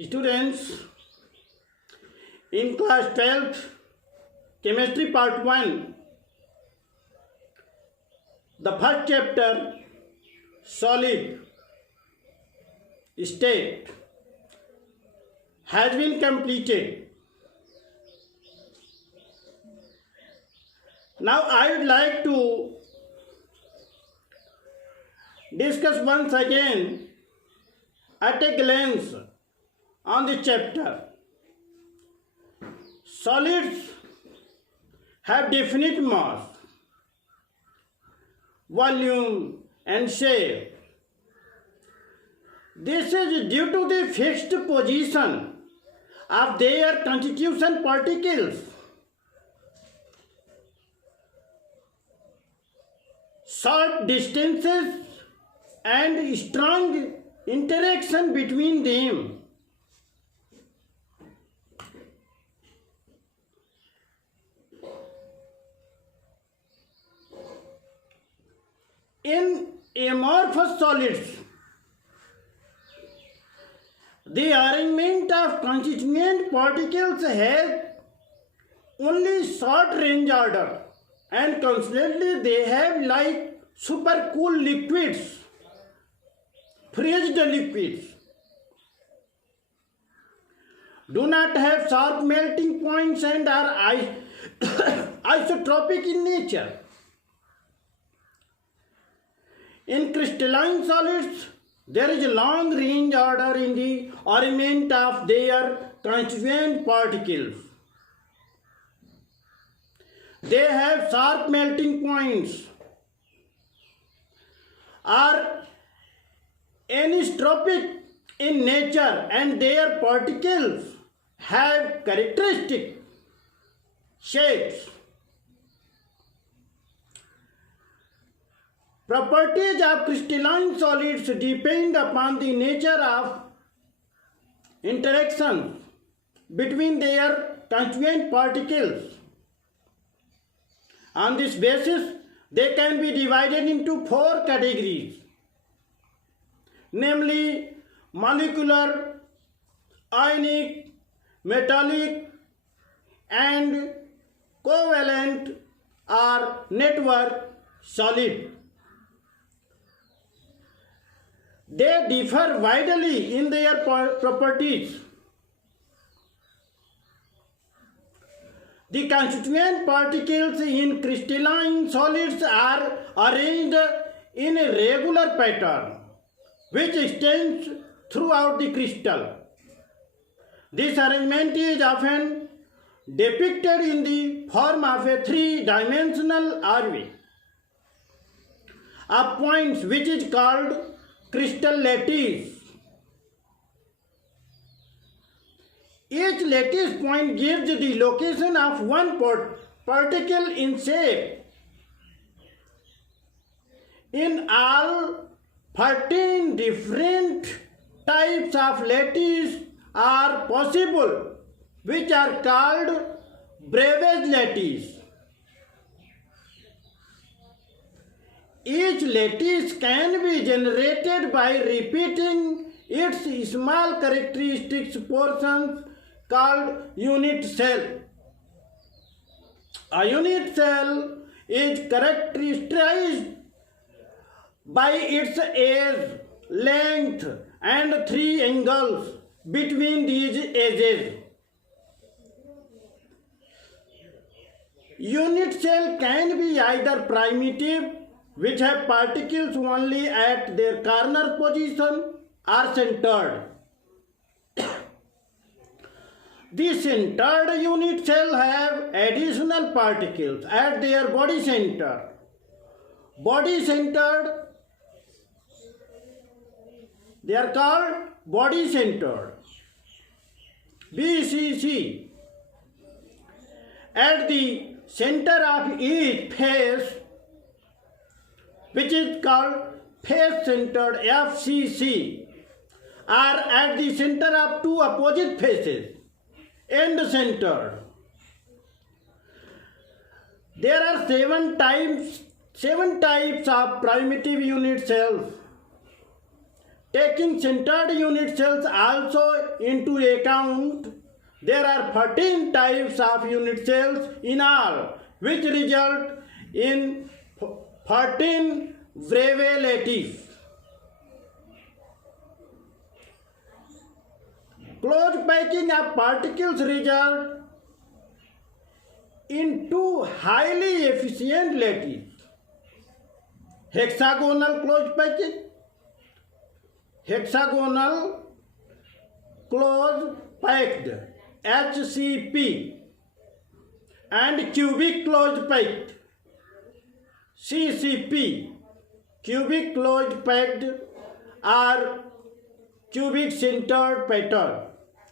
Students, in class 12th, chemistry part 1, the first chapter, solid state, has been completed. Now I would like to discuss once again at a glance on the chapter. Solids have definite mass, volume and shape. This is due to the fixed position of their constituent particles. Short distances and strong interaction between them. In amorphous solids, the arrangement of constituent particles has only short range order, and consequently they have like supercooled liquids, freezed liquids, do not have sharp melting points and are isotropic in nature. In crystalline solids, there is a long range order in the arrangement of their constituent particles. They have sharp melting points, are anisotropic in nature, and their particles have characteristic shapes. Properties of crystalline solids depend upon the nature of interactions between their constituent particles. On this basis, they can be divided into 4 categories, namely molecular, ionic, metallic, and covalent or network solid. They differ widely in their properties. The constituent particles in crystalline solids are arranged in a regular pattern which extends throughout the crystal. This arrangement is often depicted in the form of a 3-dimensional array of points, which is called crystal lattice. Each lattice point gives the location of one particle in shape. In all, 13 different types of lattice are possible, which are called Bravais lattice. Each lattice can be generated by repeating its small characteristics portions called unit cell. A unit cell is characterized by its edge, length, and 3 angles between these edges. Unit cell can be either primitive, which have particles only at their corner position, or centered. The centered unit cell have additional particles at their body center. Body centered, they are called body centered, BCC. At the center of each face, which is called face centered, FCC, are at the center of 2 opposite faces, end centered. There are 7 types of primitive unit cells. Taking sintered unit cells also into account, there are 13 types of unit cells in all, which result in 13 varieties. Closed packing of particles result in two highly efficient lattices. Hexagonal closed packing, hexagonal closed packed HCP, and cubic closed packed CCP. Cubic closed packed or cubic sintered pattern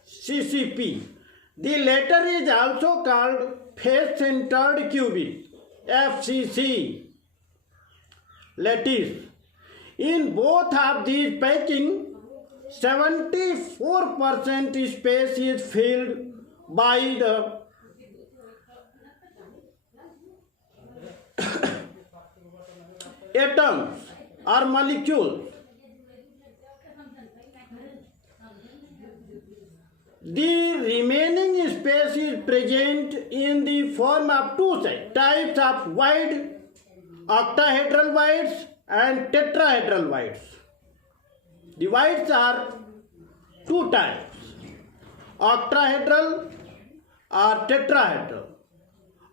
CCP. The latter is also called face centered cubic FCC lattice. In both of these packing, 74% space is filled by the atoms or molecules. The remaining space is present in the form of two types of wide octahedral voids and tetrahedral voids. The voids are two types, octahedral or tetrahedral.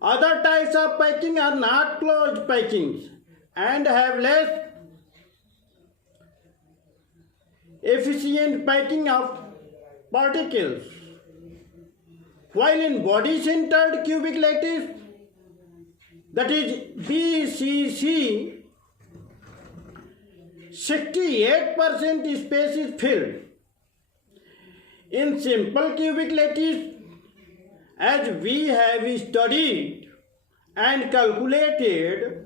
Other types of packing are not closed packings and have less efficient packing of particles. While in body-centered cubic lattice, that is BCC, 68% space is filled. In simple cubic lattice, as we have studied and calculated,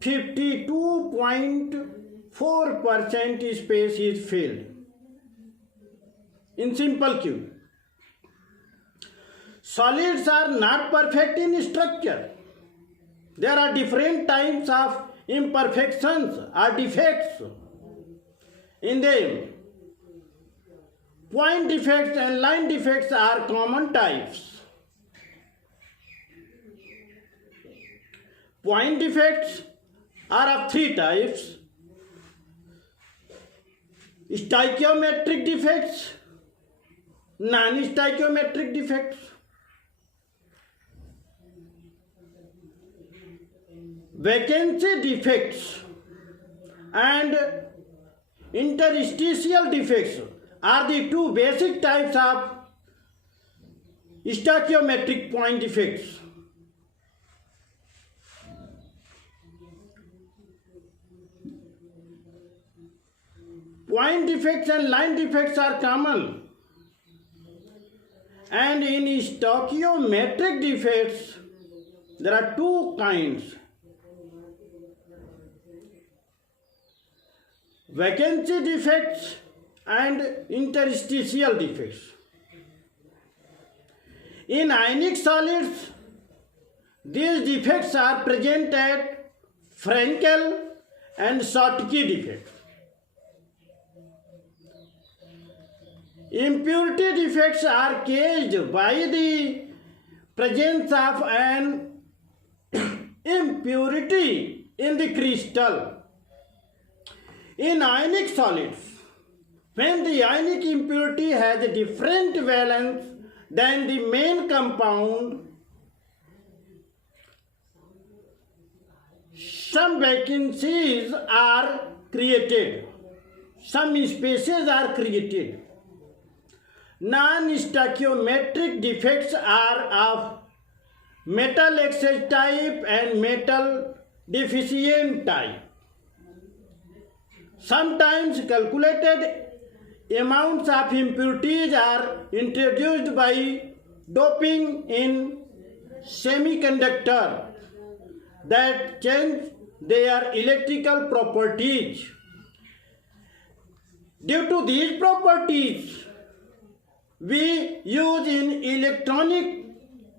52.4% space is filled in simple cube. Solids are not perfect in structure. There are different types of imperfections or defects in them. Point defects and line defects are common types. Point defects are of three types: stoichiometric defects, non-stoichiometric defects. Vacancy defects and interstitial defects are the two basic types of stoichiometric point defects. Point defects and line defects are common, and in stoichiometric defects there are two kinds: vacancy defects and interstitial defects. In ionic solids, these defects are present at Frankel and Schottky defects. Impurity defects are caused by the presence of an impurity in the crystal. In ionic solids, when the ionic impurity has a different valence than the main compound, some vacancies are created, some spaces are created. Non-stoichiometric defects are of metal excess type and metal deficient type. Sometimes calculated amounts of impurities are introduced by doping in semiconductor that change their electrical properties. Due to these properties, we use in electronic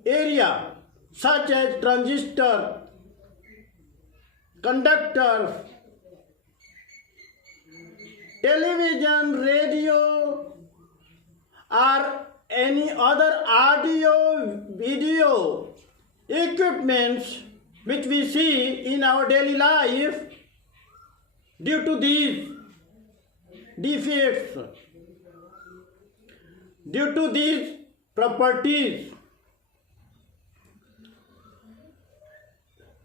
area such as transistor, conductors, television, radio, or any other audio video equipments which we see in our daily life, due to these defects, due to these properties,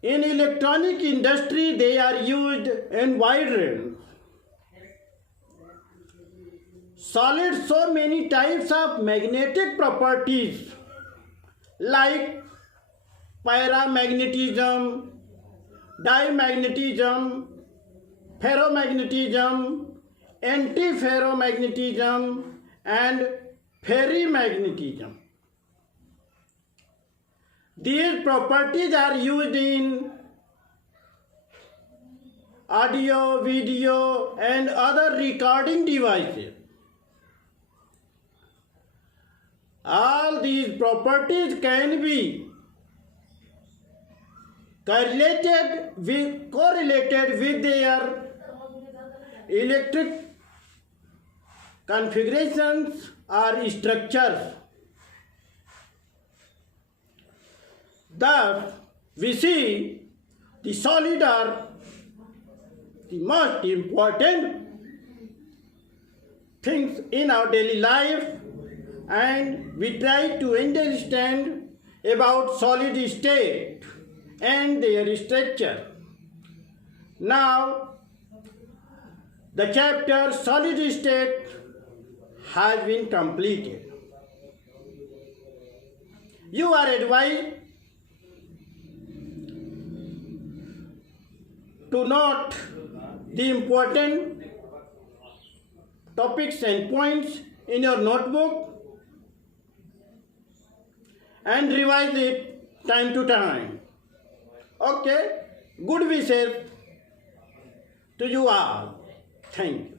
in electronic industry they are used in wide range. Solids show many types of magnetic properties like paramagnetism, dimagnetism, ferromagnetism, antiferromagnetism, and ferrimagnetism. These properties are used in audio, video, and other recording devices. All these properties can be correlated with their electric configurations or structures. Thus, we see the solid are the most important things in our daily life, and we try to understand about solid state and their structure. Now, the chapter solid state has been completed. You are advised to note the important topics and points in your notebook and revise it time to time. Okay, good wishes to you all. Thank you.